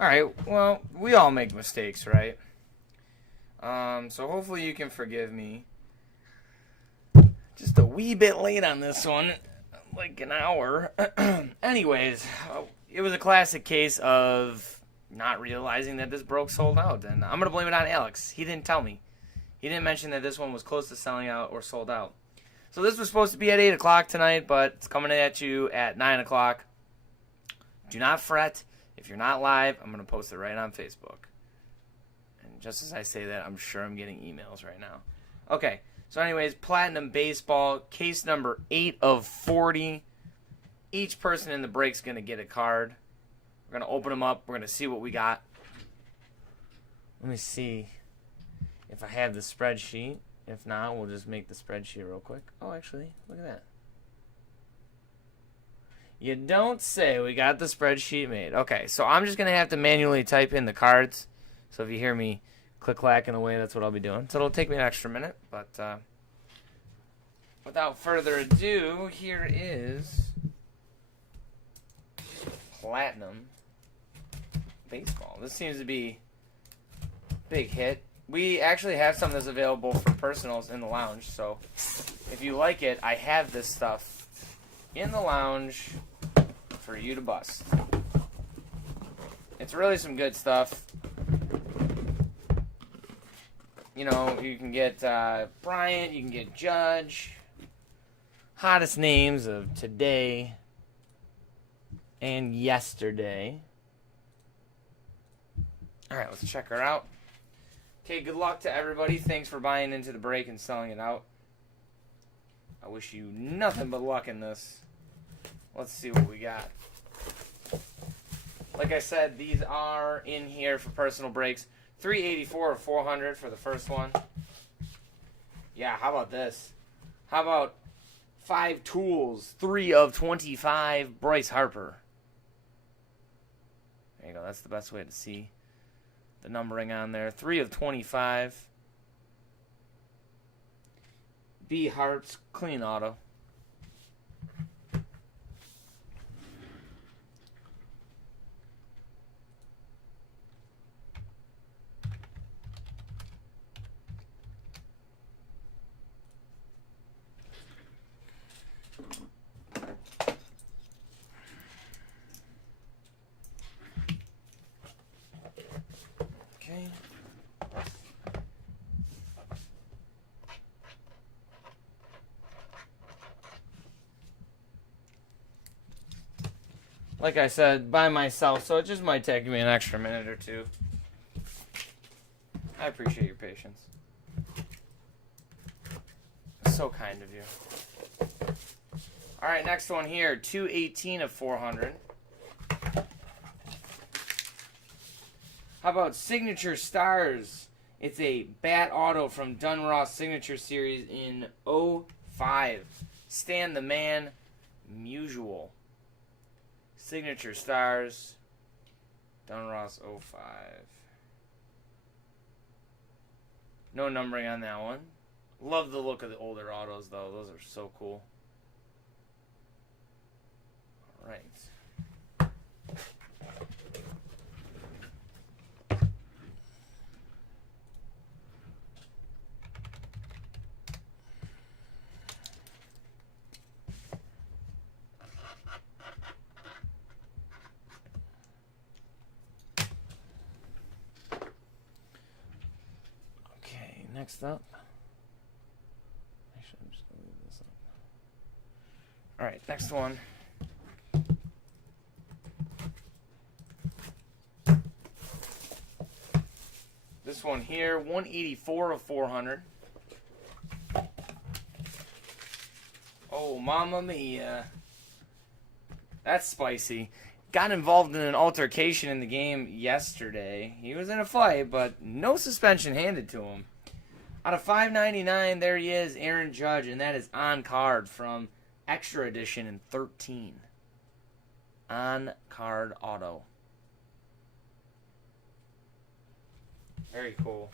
All right. Well, we all make mistakes, right? So hopefully you can forgive me. Just a wee bit late on this one, like an hour. Anyways, it was a classic case of not realizing that this broke sold out, and I'm gonna blame it on Alex. He didn't tell me. He didn't mention that this one was close to selling out or sold out. So this was supposed to be at 8 o'clock tonight, but it's coming at you at 9 o'clock. Do not fret. If you're not live, I'm going to post it right on Facebook. And just as I say that, I'm sure I'm getting emails right now. Okay, so anyways, Platinum Baseball, case number 8 of 40. Each person in the break's going to get a card. We're going to open them up. We're going to see what we got. Let me see if I have the spreadsheet. If not, we'll just make the spreadsheet real quick. Oh, actually, look at that. You don't say. We got the spreadsheet made. Okay, so I'm just going to have to manually type in the cards. So if you hear me click-clacking away, that's what I'll be doing. So it'll take me an extra minute. But without further ado, here is Platinum Baseball. This seems to be a big hit. We actually have some that's available for personals in the lounge. So if you like it, I have this stuff in the lounge for you to bust. It's really some good stuff. You know, you can get Bryant, you can get Judge. Hottest names of today and yesterday. All right, let's check her out. Okay, good luck to everybody. Thanks for buying into the break and selling it out. I wish you nothing but luck in this. Let's see what we got. Like I said, these are in here for personal breaks. 384 or 400 for the first one. Yeah, how about this? How about 5 tools, 3 of 25, Bryce Harper. There you go. That's the best way to see the numbering on there. 3 of 25. B. Harps, clean auto. Okay. Like I said, by myself, so it just might take me an extra minute or two. I appreciate your patience. So kind of you. All right, next one here, 218 of 400. How about Signature Stars? It's a bat auto from Dunross Signature Series in '05. Stan the Man Musial. Signature Stars, Dunross '05. No numbering on that one. Love the look of the older autos, though. Those are so cool. All right. Okay, next up. Actually, I'm just going to leave this up. All right, next one. This one here, 184 of 400. Oh, mamma mia. That's spicy. Got involved in an altercation in the game yesterday. He was in a fight, but no suspension handed to him. Out of 599, there he is, Aaron Judge, and that is on card from Extra Edition in 13. On card auto. Very cool.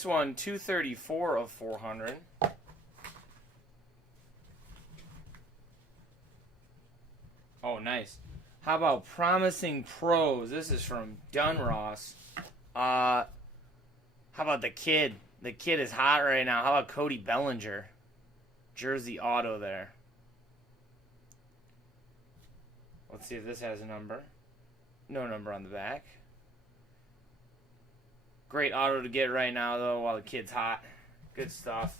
This one, 234 of 400. Oh, nice. How about Promising Pros? This is from Dunross. How about the kid? The kid is hot right now. How about Cody Bellinger? Jersey auto there. Let's see if this has a number. No number on the back. Great auto to get right now, though, while the kid's hot. Good stuff.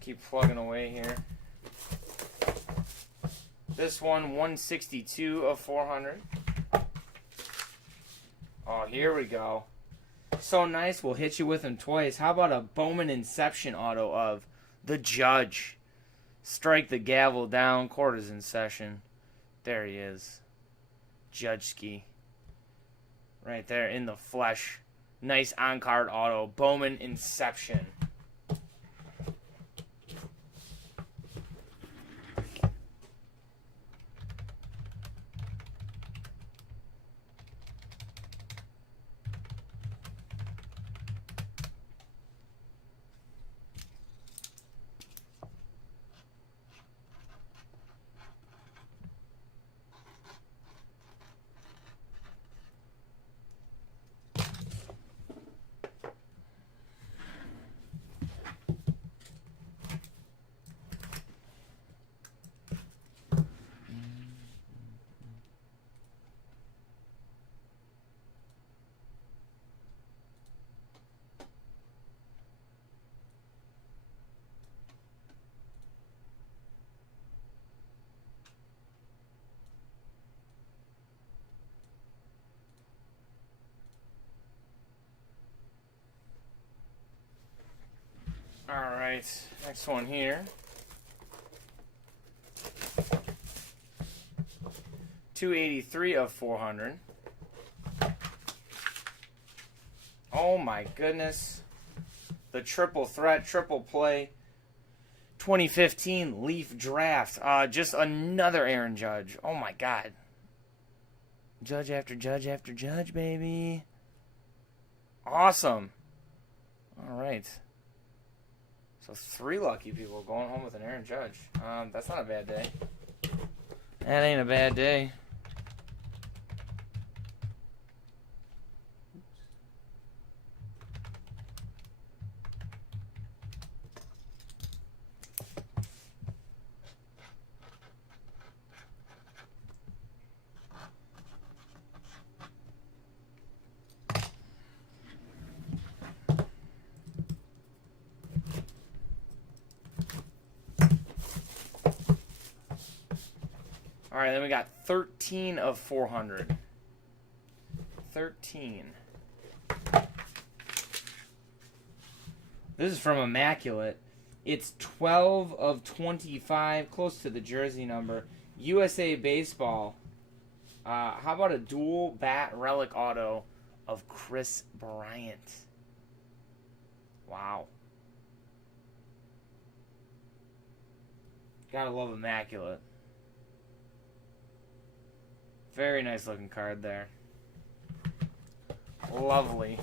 Keep plugging away here. This one, 162 of 400. Oh, here we go. So nice, we'll hit you with them twice. How about a Bowman Inception auto of the Judge? Strike the gavel down, quarters in session. There he is. Judge-ski. Right there in the flesh. Nice on-card auto. Bowman Inception. Alright, next one here. 283 of 400. Oh my goodness. The triple threat, triple play. 2015 Leaf Draft. Just another Aaron Judge. Oh my God. Judge after Judge after Judge, baby. Awesome. Alright. So 3 lucky people going home with an Aaron Judge. That's not a bad day. That ain't a bad day. All right, then we got 13 of 400. 13. This is from Immaculate. It's 12 of 25, close to the jersey number. USA Baseball. How about a dual bat relic auto of Chris Bryant? Wow. Gotta love Immaculate. Very nice looking card there. Lovely.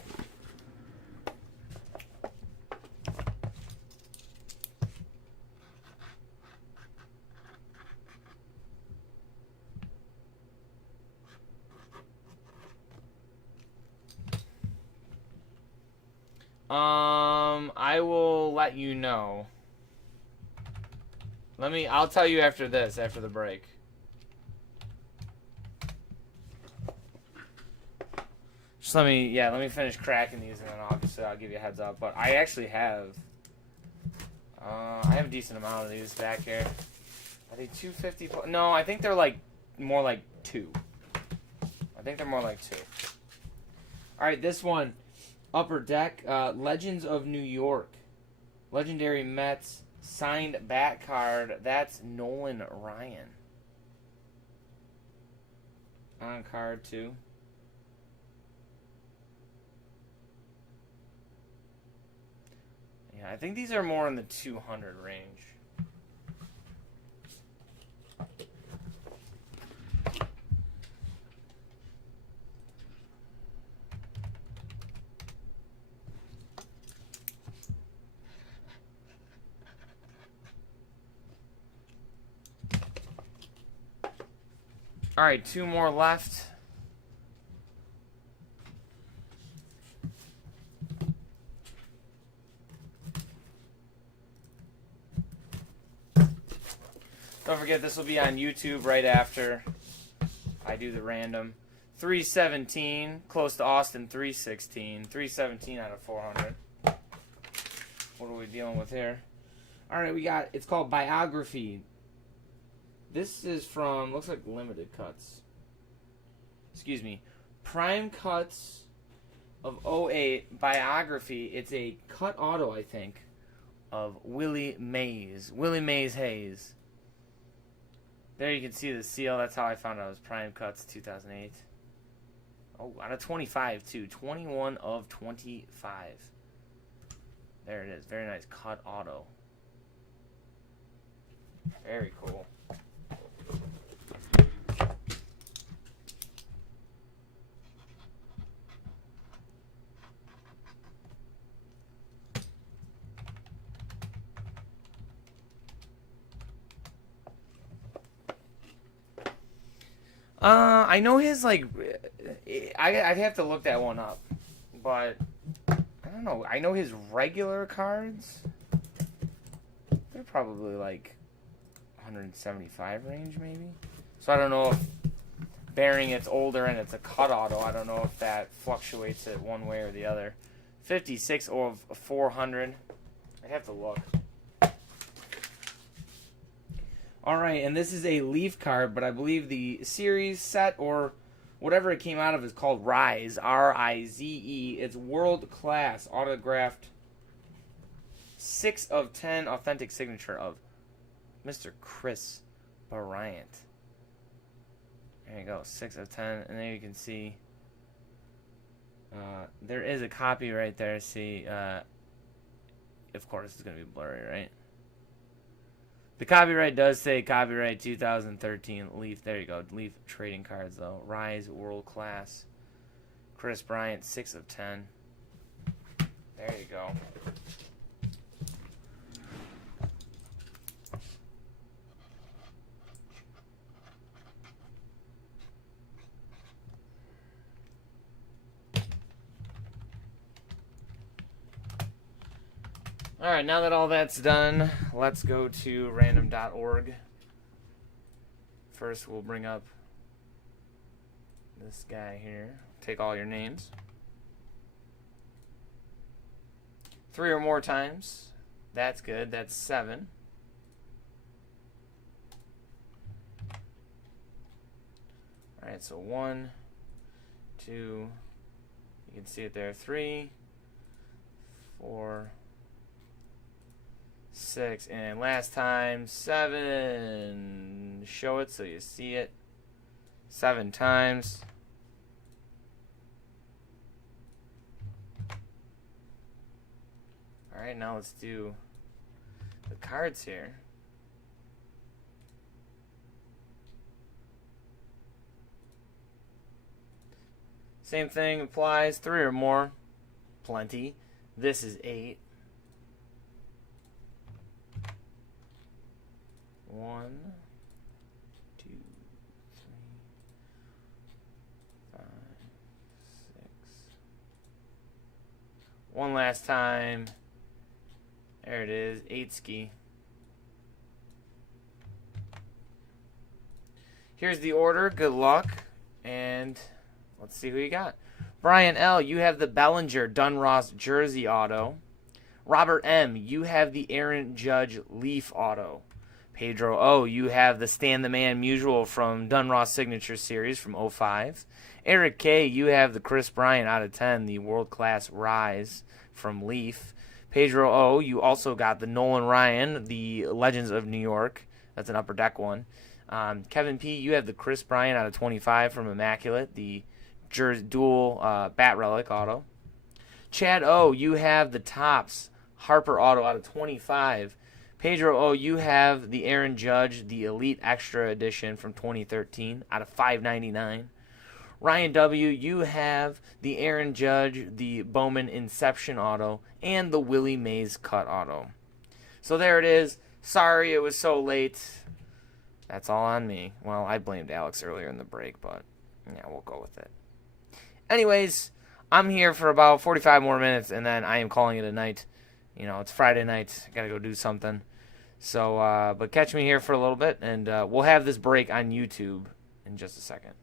I will let you know. I'll tell you after this, after the break. Just let me finish cracking these, and then obviously I'll give you a heads up. But I actually have, I have a decent amount of these back here. Are they 250? No, I think they're more like 2. I think they're more like 2. All right, this one, Upper Deck, Legends of New York, Legendary Mets, Signed back card. That's Nolan Ryan. On card, too. Yeah, I think these are more in the 200 range. All right, 2 more left. Don't forget, this will be on YouTube right after I do the random. 317, close to Austin 316. 317 out of 400. What are we dealing with here? All right, we got, it's called Biography. This is from, looks like Limited Cuts. Excuse me. Prime Cuts of 08 Biography. It's a cut auto, I think, of Willie Mays. Willie Mays Hayes. There you can see the seal. That's how I found out it was Prime Cuts 2008. Oh, out of 25, too. 21 of 25. There it is. Very nice cut auto. Very cool. I know his, like, I'd have to look that one up, but I don't know. I know his regular cards, they're probably like 175 range maybe. So I don't know if, bearing it's older and it's a cut auto, I don't know if that fluctuates it one way or the other. 56 of 400. I'd have to look. Alright, and this is a Leaf card, but I believe the series set or whatever it came out of is called Rise. R-I-Z-E. It's world class autographed 6 of 10 authentic signature of Mr. Kris Bryant. There you go, 6 of 10. And there you can see there is a copy right there. See, of course it's going to be blurry, right? The copyright does say copyright 2013 Leaf. There you go. Leaf trading cards, though. Rise World Class. Kris Bryant, 6 of 10. There you go. Alright, now that all that's done, let's go to random.org. First, we'll bring up this guy here. Take all your names. 3 or more times. That's good. That's 7. Alright, so 1, 2, you can see it there, 3, 4, 6, and last time 7. Show it so you see it 7 times. Alright, now let's do the cards here. Same thing applies, 3 or more. Plenty. This is 8. 1, 2, 3, 5, 6. One last time. There it is, 8 ski. Here's the order. Good luck. And let's see who you got. Brian L., you have the Bellinger Dunross Jersey auto. Robert M., you have the Aaron Judge Leaf auto. Pedro O., you have the Stan the Man Musial from Dunross Signature Series from 05. Eric K., you have the Kris Bryant out of 10, the World Class Rise from Leaf. Pedro O, you also got the Nolan Ryan, the Legends of New York. That's an Upper Deck one. Kevin P, you have the Chris Bryant out of 25 from Immaculate, the dual bat relic auto. Chad O, you have the Topps Harper auto out of 25. Pedro O, you have the Aaron Judge, the Elite Extra Edition from 2013 out of 599. Ryan W, you have the Aaron Judge, the Bowman Inception auto, and the Willie Mays cut auto. So there it is. Sorry it was so late. That's all on me. Well, I blamed Alex earlier in the break, but yeah, we'll go with it. Anyways, I'm here for about 45 more minutes, and then I am calling it a night. You know, it's Friday night. I got to go do something. So, but catch me here for a little bit, and we'll have this break on YouTube in just a second.